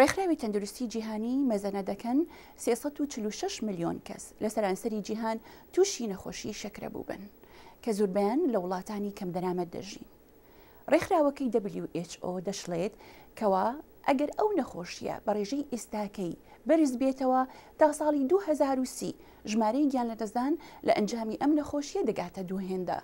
ڕێکخراوی تەندروستی جیهانی مەزەنە دەکەن 346 ملیۆن کەس لە سەرانسەری جیهان تووشی نەخۆشی شەکرە بوو بن کە زۆربیان لە وڵاتانی کەم دەرامەت دەژین. ڕێکخراوەکەی WHO دەشڵێت کەوا ئەگەر ئەو نەخۆشیە بە ڕێژەی ئێستاکەی بەرز بێتەوە تا ساڵی 2030 ژمارەی گیانلەدەستدان لە ئەنجامی ئەم نەخۆشیە دەگاتە دووهێندە.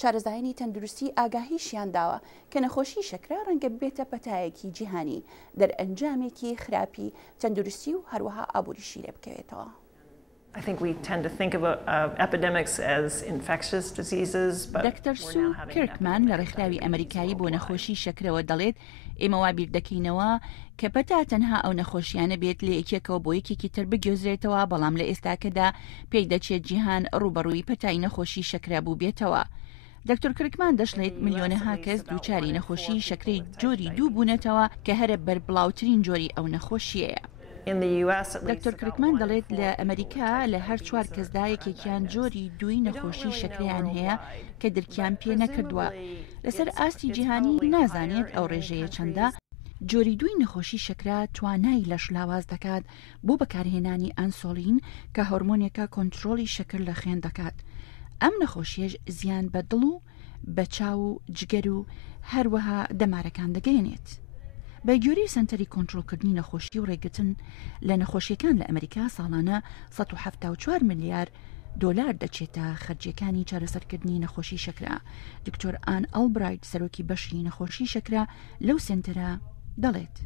شارەزایانی تەندروستی ئاگاهیشیان داوە کە نەخۆشی شەکرە ڕەنگە بێتە پەتایەکی جیهانی دەرئەنجامێکی خراپی تەندروستی و هەروەها ئابووریشی لێ بکەوێتەوە. دکتۆر سو کێرکمان لە ڕێکخراوی ئەمریکایی بۆ نەخۆشی شەکرەوە دەڵێت ئێمە وا بیر دەکەینەوە کە پەتا تەنها ئەو نەخۆشیانە بێت لە یەکێکەوە بۆ یەکێکی تر بگوێزرێتەوە، بەڵام لە ئێستاکەدا پێی دەچێت جیهان ڕوبەڕووی پەتای نەخۆشی شەکرە بوو بێتەوە. دکتۆر کێرکمان دەشڵێت ملیۆنەها کەس دووچاری نەخۆشی شەکرەی جۆری دوو بوونەتەوە کە هەرە بەربڵاوترین جۆری ئەو نەخۆشیەیە. دکتۆر کێرکمان دەڵێت لە ئەمریکا لە هەر 4 کەسدا یەکێکیان جۆری دووی نەخۆشی شەکرەیان هەیە کە درکیان پێ نەکردووە. لەسەر ئاستی جیهانی نازانێت ئەو ڕێژەیە چەندە. جۆری دووی نەخۆشی شەکرە توانای لەش لاواز دەکات بۆ بەکارهێنانی ئەنسۆلین کە هۆرمۆنێکە کۆنتترۆلی شەکر لە خوێن دەکات. ئەم نەخۆشیەش زیان بە دڵ و بە چاو و جگەر و هەروەها دەمارەکان دەگەێنێت. بە گوێرەی سنتەری کۆنتترۆلکردنی نەخۆشی و ڕێگرتن لە نەخۆشیەکان لە ئەمریکا ساڵانە 174 ملیار دۆلار دەچێتە خەرجیەکانی چارەسەرکردنی نەخۆشی شەکرە. دکتۆر ئان ئەڵبرایت سەرۆکی بەشی نەخۆشی شەکرە لەو سنتەرە دەڵێت.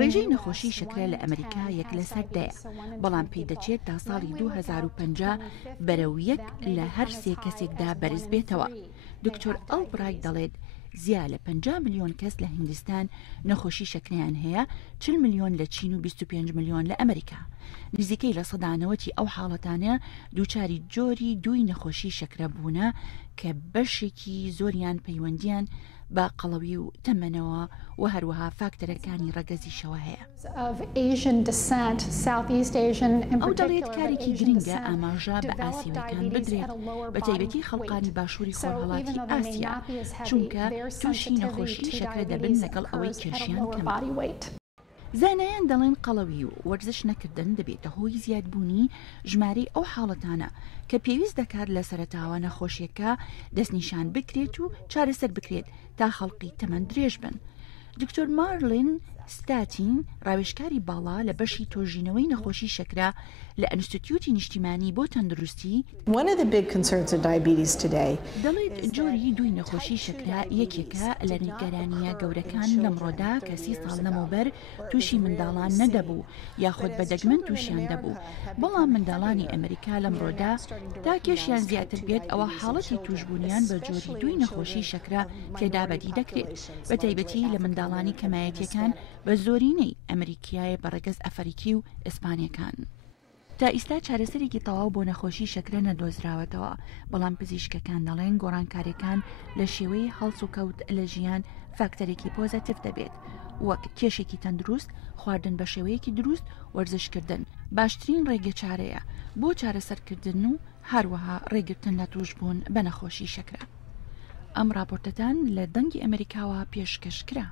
ڕێژەی نەخۆشی شەکرە لە ئەمریکا 1 لە 100 بەڵام پێی دەچێت تا ساڵی 2050 بەرەو 1 لە هەر 3 کەسێکدا بەرز بێتەوە. دکتۆر ئەڵبرایت دەڵێت زیاد لە 50 ملیۆن کەس لە هیندستان نەخۆشی شەکرەیان هەیە، 40 ملیۆن لە چین و 25 ملیۆن لە ئەمریکا. نزیکەی لە سەدانەوەتی ئەو حاڵەتانە دووچاری جۆری دووی نەخۆشی شەکرە بوونە کە بەشێکی زۆریان پەیوەندیان بە قەڵەوی و تەمەنەوە و هەروەها فاکتەرەکانی ڕەگەزیشەوە هەیە. ئەو دەڵێت کارێکی گرنگە ئاماژە بە ئاسیوەکان بدرێت، بە تایبەتی خەڵقانی باشووری خۆرهەڵاتی ئاسیا، چونکە تووشی نەخۆشی شەکرە دەبن لەگەڵ ئەوەی کێشیان کەمە. زانایان دەڵێن قەڵەوی و وەرزش نەکردن دەبێتە هۆی زیادبوونی ژمارەی ئەو حاڵەتانە کە پێویست دەکات لە سەرەتاوە نەخۆشیەکە دەستنیشان بکرێت و چارەسەر بکرێت تا خەڵقی تەمەن درێژ بن. دکتۆر مارلین ستاتین ڕاوێژکاری باڵا لە بەشی تۆژینەوەی نەخۆشی شەکرە لە ئەنستیتیوتی نیشتیمانی بۆ تەندروستی دەڵێت جۆری دووی نەخۆشی شەکرە یەکێکە لە نیگەرانیە گەورەکان لەمڕۆدا کە 30 ساڵ لەمەوبەر تووشی منداڵان نەدەبوو یاخود بەدەگمەن تووشیان دەبوو، بەڵام منداڵانی ئەمریکا لەمڕۆدا تا کێشیان زیاتر بێت ئەوە حاڵەتی توشبوونیان بە جۆری دووی نەخۆشی شەکرە تێدا بەدی دەکرێت، بە تایبەتی لە منداڵانی کەمایەتیەکان بە زۆرینەی ئەمریکیای بەڕێگەز ئەفریقی و ئیسپانیەکان. تا ئیستا چارەسەرێکی تەواو بۆ نەخۆشی شەکرە نەدۆزراوەتەوە، بەڵام پزیشکەکان دەڵێن گۆڕانکاریەکان لە شێوەی هەڵس و کەوت لە ژیان فاکتەرێکی پۆزەتیڤ دەبێت، وەک کێشێکی تەندروست، خواردن بە شێوەیەکی دروست، وەرزشکردن باشترین ڕێگە چارەیە بۆ چارەسەرکردن و هەروەها ڕێگرتن لە توشبوون بە نەخۆشی شەکرە. ئەم راپۆرتەتان لە دەنگی ئەمریکاوە پێشکەشکرا.